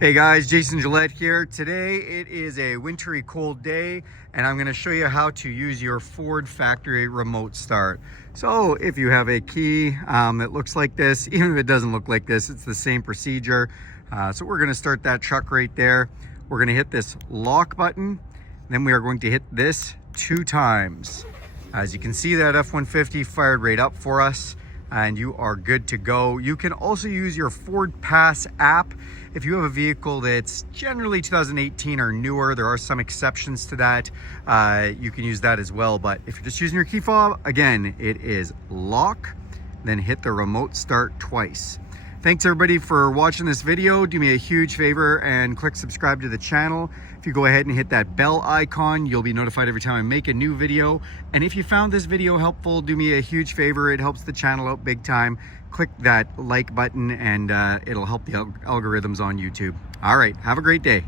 Hey guys, Jason Gillette here. Today it is a wintry cold day and I'm going to show you how to use your Ford factory remote start. So if you have a key that looks like this, even if it doesn't look like this, it's the same procedure. So we're going to start that truck right there. We're going to hit this lock button. Then we are going to hit this 2 times. As you can see, that F-150 fired right up for us and you are good to go. You can also use your FordPass app. If you have a vehicle that's generally 2018 or newer, there are some exceptions to that. You can use that as well. But if you're just using your key fob, again, it is lock, then hit the remote start twice. Thanks everybody for watching this video. Do me a huge favor and click subscribe to the channel. If you go ahead and hit that bell icon, you'll be notified every time I make a new video. And if you found this video helpful, do me a huge favor. It helps the channel out big time. Click that like button and it'll help the algorithms on YouTube. All right, have a great day.